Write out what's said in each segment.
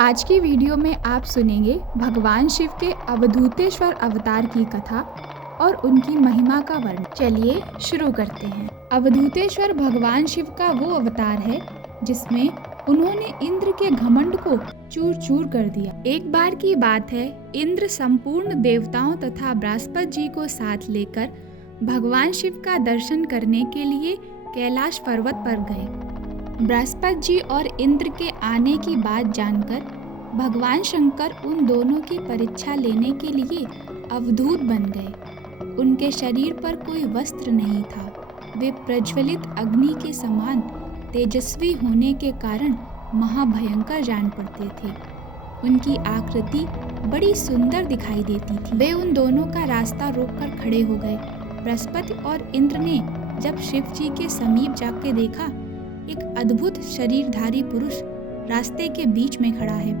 आज की वीडियो में आप सुनेंगे भगवान शिव के अवधूतेश्वर अवतार की कथा और उनकी महिमा का वर्णन। चलिए शुरू करते हैं। अवधूतेश्वर भगवान शिव का वो अवतार है जिसमें उन्होंने इंद्र के घमंड को चूर चूर कर दिया। एक बार की बात है, इंद्र संपूर्ण देवताओं तथा बृहस्पति जी को साथ लेकर भगवान शिव का दर्शन करने के लिए कैलाश पर्वत पर गए। बृहस्पति जी और इंद्र के आने की बात जानकर भगवान शंकर उन दोनों की परीक्षा लेने के लिए अवधूत बन गए। उनके शरीर पर कोई वस्त्र नहीं था। वे प्रज्वलित अग्नि के समान तेजस्वी होने के कारण महाभयंकर जान पड़ते थे। उनकी आकृति बड़ी सुंदर दिखाई देती थी। वे उन दोनों का रास्ता रोककर खड़े हो गए। बृहस्पति और इंद्र ने जब शिव जी के समीप जाकर देखा, एक अद्भुत शरीरधारी पुरुष रास्ते के बीच में खड़ा है।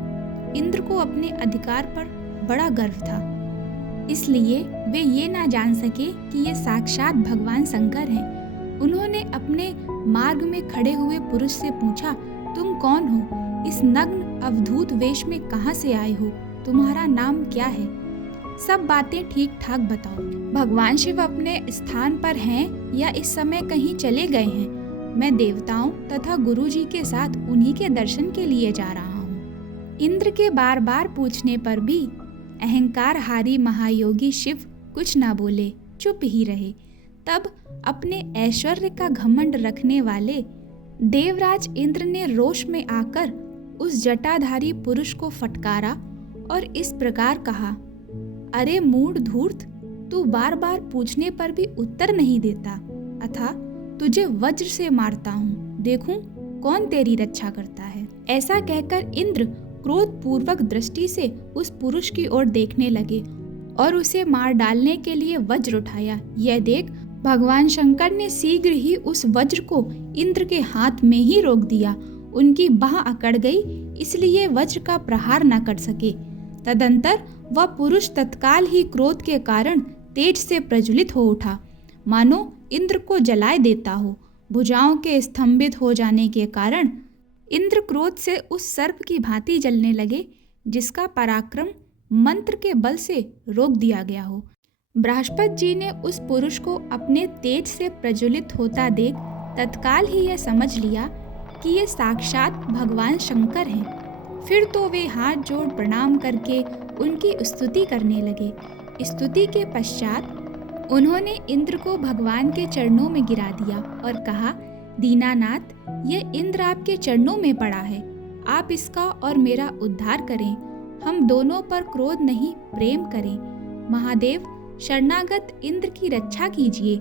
इंद्र को अपने अधिकार पर बड़ा गर्व था, इसलिए वे ये ना जान सके कि ये साक्षात भगवान शंकर हैं। उन्होंने अपने मार्ग में खड़े हुए पुरुष से पूछा, तुम कौन हो? इस नग्न अवधूत वेश में कहाँ से आए हो? तुम्हारा नाम क्या है? सब बातें ठीक ठाक बताओ। भगवान शिव अपने स्थान पर हैं या इस समय कहीं चले गए हैं? मैं देवताओं तथा गुरुजी के साथ उन्हीं के दर्शन के लिए जा रहा हूँ। इंद्र के बार बार पूछने पर भी अहंकारहारी महायोगी शिव कुछ ना बोले, चुप ही रहे। तब अपने ऐश्वर्य का घमंड रखने वाले देवराज इंद्र ने रोष में आकर उस जटाधारी पुरुष को फटकारा और इस प्रकार कहा, अरे मूढ़ धूर्त, तू बार बार पूछने पर भी उत्तर नहीं देता, अतः तुझे वज्र से मारता हूँ, देखूं कौन तेरी रक्षा करता है। ऐसा कहकर इंद्र क्रोध पूर्वक दृष्टि से उस पुरुष की ओर देखने लगे और उसे मार डालने के लिए वज्र उठाया। यह देख भगवान शंकर ने शीघ्र ही उस वज्र को इंद्र के हाथ में ही रोक दिया। उनकी बाह अकड़ गई, इसलिए वज्र का प्रहार न कर सके। तदंतर वह पुरुष तत्काल ही क्रोध के कारण तेज से प्रज्वलित हो उठा, मानो इंद्र को जलाए देता हो। भुजाओं के स्तंभित हो जाने के कारण इंद्र क्रोध से उस सर्प की भांति जलने लगे, जिसका पराक्रम मंत्र के बल से रोक दिया गया हो। बृहस्पति जी ने उस पुरुष को अपने तेज से प्रज्वलित होता देख तत्काल ही यह समझ लिया कि ये साक्षात भगवान शंकर हैं। फिर तो वे हाथ जोड़ प्रणाम करके उनकी स्तुति करने लगे। स्तुति के पश्चात उन्होंने इंद्र को भगवान के चरणों में गिरा दिया और कहा, दीनानाथ, यह इंद्र आपके चरणों में पड़ा है, आप इसका और मेरा उद्धार करें। हम दोनों पर क्रोध नहीं, प्रेम करें। महादेव, शरणागत इंद्र की रक्षा कीजिए।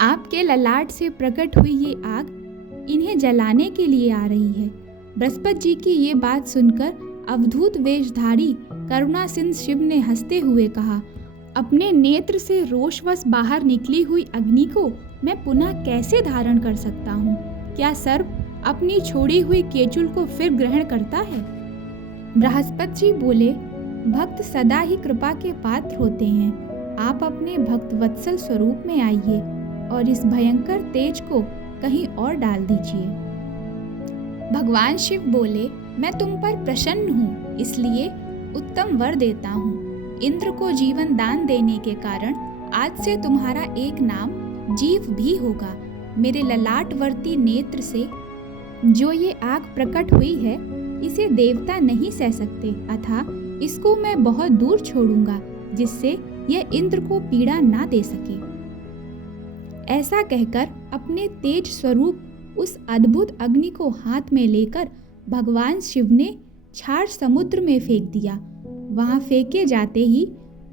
आपके ललाट से प्रकट हुई ये आग इन्हें जलाने के लिए आ रही है। बृहस्पति जी की ये बात सुनकर अवधूत वेशधारी करुणा सिंधु शिव ने हंसते हुए कहा, अपने नेत्र से रोषवश बाहर निकली हुई अग्नि को मैं पुनः कैसे धारण कर सकता हूँ? क्या सर्प अपनी छोड़ी हुई केचुल को फिर ग्रहण करता है? बृहस्पति जी बोले, भक्त सदा ही कृपा के पात्र होते हैं। आप अपने भक्त वत्सल स्वरूप में आइए और इस भयंकर तेज को कहीं और डाल दीजिए। भगवान शिव बोले, मैं तुम पर प्रसन्न हूँ, इसलिए उत्तम वर देता हूँ। इंद्र को जीवन दान देने के कारण आज से तुम्हारा एक नाम जीव भी होगा। मेरे ललाटवर्ती नेत्र से जो ये आग प्रकट हुई है, इसे देवता नहीं सह सकते, अतः इसको मैं बहुत दूर छोड़ूंगा, जिससे यह इंद्र को पीड़ा ना दे सके। ऐसा कहकर अपने तेज स्वरूप उस अद्भुत अग्नि को हाथ में लेकर भगवान शिव ने क्षार समुद्र में फेंक दिया। वहां फेंके जाते ही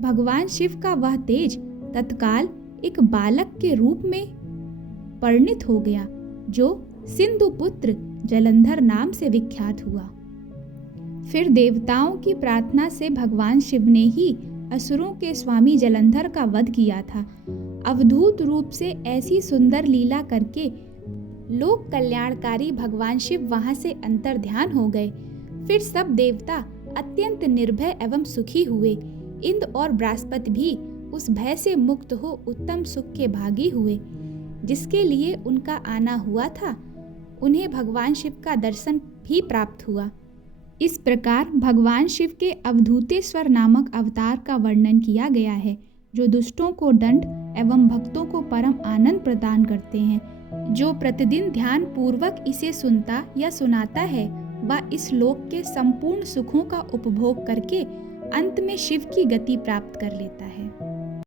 भगवान शिव का वह तेज तत्काल एक बालक के रूप में परिणित हो गया, जो सिंधुपुत्र जलंधर नाम से विख्यात हुआ। फिर देवताओं की प्रार्थना से भगवान शिव ने ही असुरों के स्वामी जलंधर का वध किया था। अवधूत रूप से ऐसी सुंदर लीला करके लोक कल्याणकारी भगवान शिव वहां से अंतर्ध्यान हो गए। फिर सब देवता अत्यंत निर्भय एवं सुखी हुए। इंद्र और बृहस्पति भी उस भय से मुक्त हो उत्तम सुख के भागी हुए। जिसके लिए उनका आना हुआ था, उन्हें भगवान शिव का दर्शन भी प्राप्त हुआ। इस प्रकार भगवान शिव के अवधूतेश्वर नामक अवतार का वर्णन किया गया है, जो दुष्टों को दंड एवं भक्तों को परम आनंद प्रदान करते हैं। जो प्रतिदिन ध्यान पूर्वक इसे सुनता या सुनाता है, वह इस लोक के संपूर्ण सुखों का उपभोग करके अंत में शिव की गति प्राप्त कर लेता है।